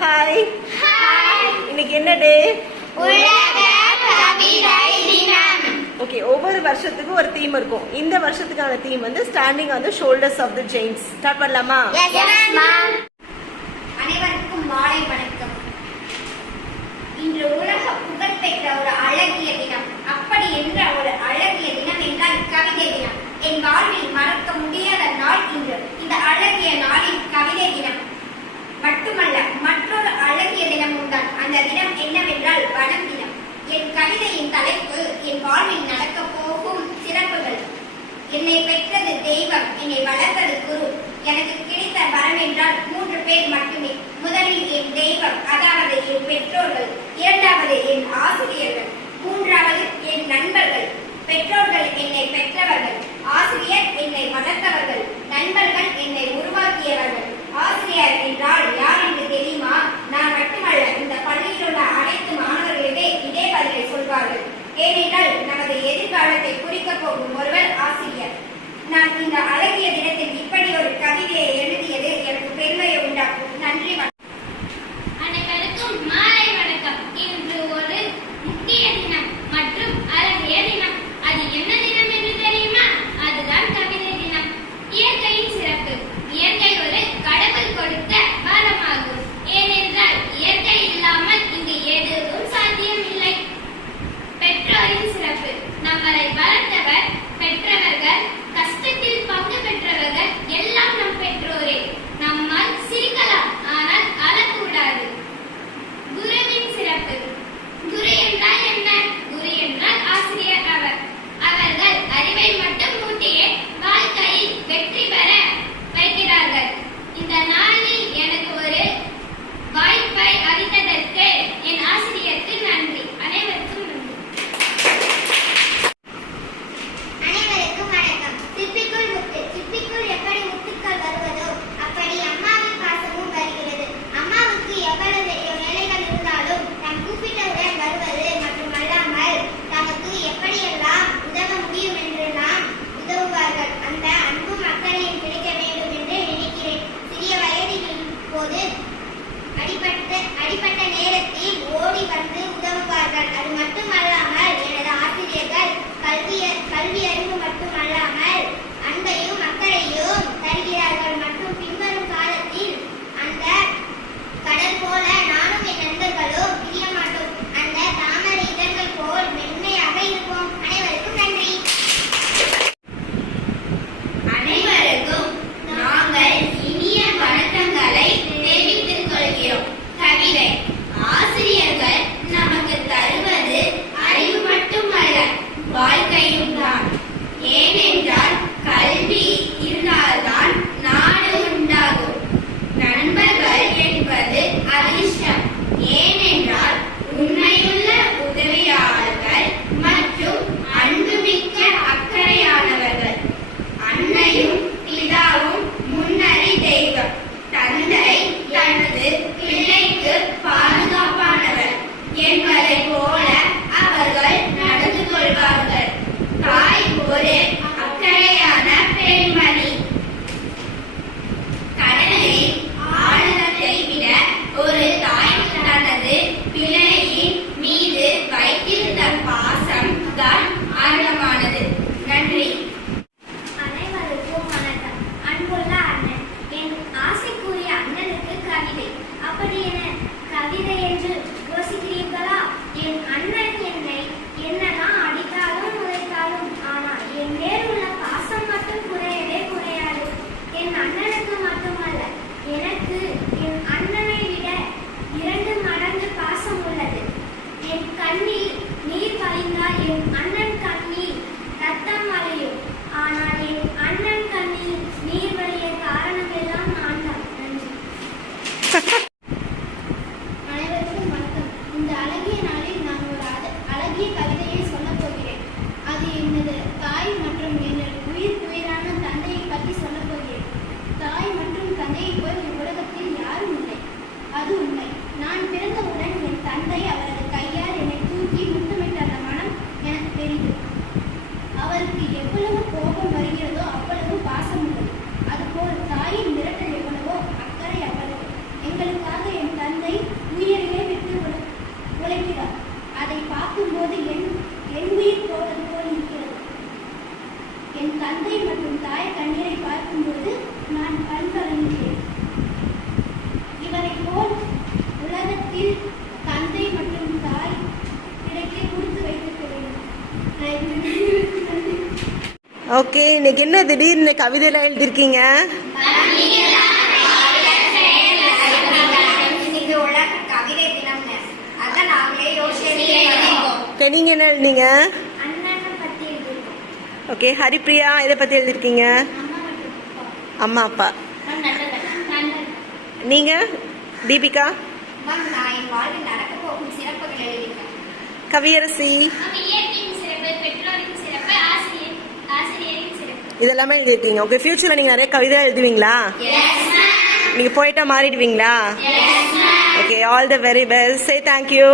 Hi. இன்னைக்கு என்ன டே? உலக கவிதை தினம். ஓகே, ஒவ்வொரு வருஷத்துக்கும் ஒரு தீம் இருக்கும். இந்த வருஷத்துக்கான தீம் வந்து standing on the shoulders of the giants. Start பண்ணலாமா? அனைவருக்கும் மாலை வணக்கம். இன்று உலக புகழ்பெற்ற ஒரு அழகிய தினம். அப்படி என்ற ஒரு அழகிய தினம் என்றால் கவிதை தினம். என் வாழ்வில் மறக்க முடியாத நாள் இன்று. இந்த அழகிய நாளில் கவிதை தினம் மட்டுமல்ல, மற்றொரு அழகிய தினமும் தான். அந்த தினம் என்னவென்றால் வனம் தினம். என் கவிதையின் தலைப்பு என் வாழ்வில் நடக்க போகும் சிறப்புகள். என்னை பெற்றது தெய்வம், என்னை வளர்த்தது குரு. எனக்கு கிடைத்த வரம் என்றால் 3 பேர் மட்டுமே. முதலில் என் தெய்வம், அதாவது என் பெற்றோர்கள். இரண்டாவது என் ஆசிரியர்கள். மூன்றாவது என் நண்பர்கள். பெற்றோர்கள் என்னை பெற்றவர்கள், ஆசிரியர் என்னை வளர்த்தவர்கள், நண்பர்கள் என்னை உருவாக்கியவர்கள். ஆசிரியர் என்றால் யார் என்று தெரியுமா? நான் மட்டுமல்ல, இந்த பள்ளியில் உள்ள அனைத்து மாணவர்களுமே இதே பதிலை சொல்வார்கள். ஏனென்றால் நமது எதிர்காலத்தை குறிக்கப் போகும் ஒருவர் ஆசிரியர். நான் இந்த அழகிய தினத்தில் இப்படி ஒரு கவிதையை எழுதியது எனக்கு பெருமையை உண்டாக்கும். நன்றி. அனைவருக்கும் மாலை வணக்கம். இன்று ஒரு முக்கிய தினம் மற்றும் அழகிய தினம். அது என்ன தினம் என்று தெரியுமா? அதுதான் கவிதை தினம். இயற்கையின் சிறப்பு. இயற்கை ஒரு கடவுள் கொடுத்த வரமாகும். ஏனென்றால் இயற்கை இல்லாமல் இங்கு எதுவும் சாத்தியம் இல்லை. பெற்றோரின் சிறப்பு. நம்மளை வளர்த்தவர், பெற்றவர்கள், கஷ்டத்தில் பங்கு பெற்றவர்கள் எல்லாம் நம் பெற்றோரே. நம்மால் சிரிக்கலாம், ஆனால் அழக்கூடாது. குருவின் சிறப்பு. குரு என்றால் என்ன? குரு என்றால் ஆசிரியர் அவர். அவர்கள் அறிவை மட்டும் ஊட்டியே வாழ்க்கையில் வெற்றி பெற வைக்கிறார்கள். இந்த நாளில் எனக்கு ஒரு வாய்ப்பை அளித்ததற்கு என் ஆசிரியருக்கு நன்றி. அனைவருக்கும் நன்றி. அனைவருக்கும் வணக்கம். சிப்பிக்குள் முத்து. சிப்பிக்குள் எப்படி முத்துக்கள் வருவதோ அப்படி அம்மாவின் பாசமும் வருகிறது. அம்மாவுக்கு எவ்வளவு வேலைகள் இருந்தாலும் நாம் கூப்பிட்டவுடன் வருவது மட்டுமல்லாமல் நமக்கு எப்படியெல்லாம் உதவ முடியும் என்றெல்லாம் உதவுவார்கள். அந்த அன்பும் அக்கறையும் கிடைக்க வேண்டும் என்று நினைக்கிறேன். சிறிய வயதில் போது அடிப்பட்ட நேரத்தில் ஓடி வந்து உதவுவார்கள். அது மட்டுமல்லாமல் எனது ஆசிரியர்கள் கல்வி அறிவு மட்டுமல்லாமல் அன்பையும் அக்கறையும் தருகிறார்கள். மற்றும் பின்வரும் காலத்தில் அந்த கடல் போல நானும் என் நண்பர்களும் பிரிய மாட்டோம். அந்த தாமரை இதழ்கள் போல் மென்மையாக இருப்போம். அனைவருக்கும் நன்றி. அனைவருக்கும் நாங்கள் இனிய வணக்கங்களை தெரிவித்துக் கொள்கிறோம். கவிதை ஆசிரியர்கள் நமக்கு தருவது அறிவு மட்டுமல்ல, வாழ்க்கையும் தான். ஏனென்றால் கல்வி இருந்தால்தான் நாடு உண்டாகும். நண்பர்கள் என்பது அது ஓகே, இன்னைக்கு என்ன திடீர்னு கவிதையெல்லாம் எழுதிருக்கீங்க? இன்னைக்கு உலக கவிதை தினம்னு அதான் நாங்களே யோசிச்சு நீங்க என்ன எழுதிங்க? அண்ணனை பத்தி எழுதிருக்கோம். ஓகே, ஹரிப்ரியா இதை பத்தி எழுதிருக்கீங்க? அம்மா அப்பா. நீங்க தீபிகா? மேம், நான் என் வாழ்வில் நடக்க போகும் சிறப்புகள் எழுதியிருக்கேன். கவியரசி இயற்கையின் சிறப்பு, பெற்றோரின் சிறப்பு, ஆசிரியரின் சிறப்பு. இதெல்லாமே எழுதிருக்கீங்க. ஓகே, ஃபியூச்சர்ல நீங்க நிறைய கவிதை எழுதுவீங்களா? நீங்க போயிட்டா மாறிடுவீங்களா? Okay, all the very best. Say thank you.